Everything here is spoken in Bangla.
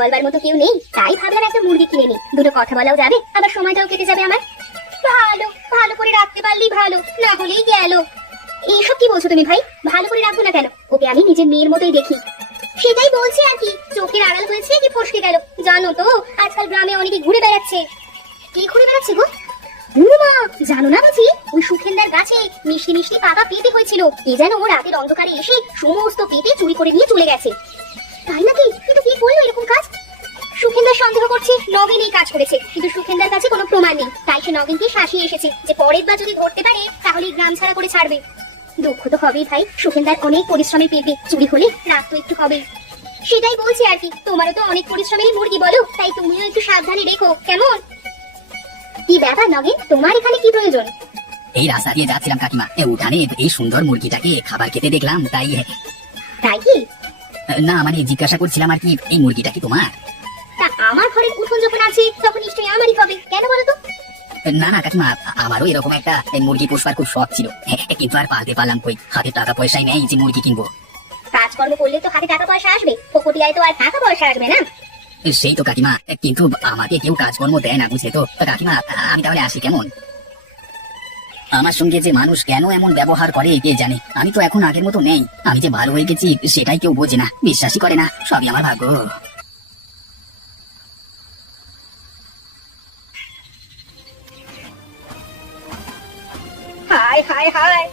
বলবার মতো কেউ নেই, তাই ভাবলাম একটা মুরগি কিনে নি, দুটো কথা বলাও যাবে, আবার সময়টাও কেটে যাবে আমার। ভালো ভালো করে রাখতে পারলেই ভালো, না হলেই গেল। এইসব কি বলছো তুমি ভাই? ভালো করে রাখবো না কেন? ওকে আমি নিজের মেয়ের মতোই দেখি। সেটাই বলছি আর কি, চোখের আড়াল হয়েছে কি ফসকে গেল? জানো তো আজকাল গ্রামে অনেকে ঘুরে বেড়াচ্ছে। কি ঘুরে বেড়াচ্ছে গো? মা, জানো না বুঝি ওই সুখেন্দার গাছে মিষ্টি মিষ্টি পাকা পেঁপে হয়েছিল, কে যেন ও রাতের অন্ধকারে এসে সমস্ত পেঁপে চুরি করে নিয়ে চলে গেছে। তাই নাকি? কিন্তু কি করলো এরকম কাজ? সুখেন্দার সন্দেহ করছে নগেন এই কাজ করেছে, কিন্তু সুখেন্দার কাছে কোনো প্রমাণ নেই, তাই সে নগেনকে শাসিয়ে এসেছে যে পরের বার যদি ধরতে পারে তাহলে গ্রাম ছাড়া করে ছাড়বে। দুঃখ তো হবেই ভাই, সুখেন্দার অনেক পরিশ্রমের পেঁপে, চুরি হলে রাত তো একটু হবেই। সেটাই বলছি আর কি, তোমারও তো অনেক পরিশ্রমেরই মুরগি বলো, তাই তুমিও একটু সাবধানে রেখো কেমন? কি ব্যাপার নগেন, তোমার এখানে কি প্রয়োজন? এই রাস্তা দিয়ে যাচ্ছিলাম কাকিমা, উঠানে এই সুন্দর মুরগিটাকে খাবার খেতে দেখলাম, তাই। তাই কি? না মানে জিজ্ঞাসা করছিলাম আর কি, এই মুরগিটা কি তোমার? তা আমার ঘরের উঠোন যখন আছে তখন নিশ্চয়ই আমারই হবে, কেন বলো তো? না না কাকিমা, আমারও এরকম একটা মুরগি পোষবার খুব শখ ছিল, কিন্তু আর পালতে পারলাম কই, হাতে টাকা পয়সাই নেই যে মুরগি কিনবো। কাজকর্ম করলে তো হাতে টাকা পয়সা আসবে, ফকটিয়ায় তো আর টাকা পয়সা আসবে না। সেই তো কাকিমা, কিন্তু আমাকে কেউ কাজকর্ম দেয় না বুঝলে তো কাকিমা, আমি তাহলে আসি কেমন? আমার সঙ্গে যে মানুষ কেন এমন ব্যবহার করে কে জানে, আমি তো এখন আগের মতো নেই, আমি যে ভালো হয়ে গেছি সেটাই কেউ বোঝে না, বিশ্বাসই করে না, সবই আমার ভাগ্য। হায় হায় হায়,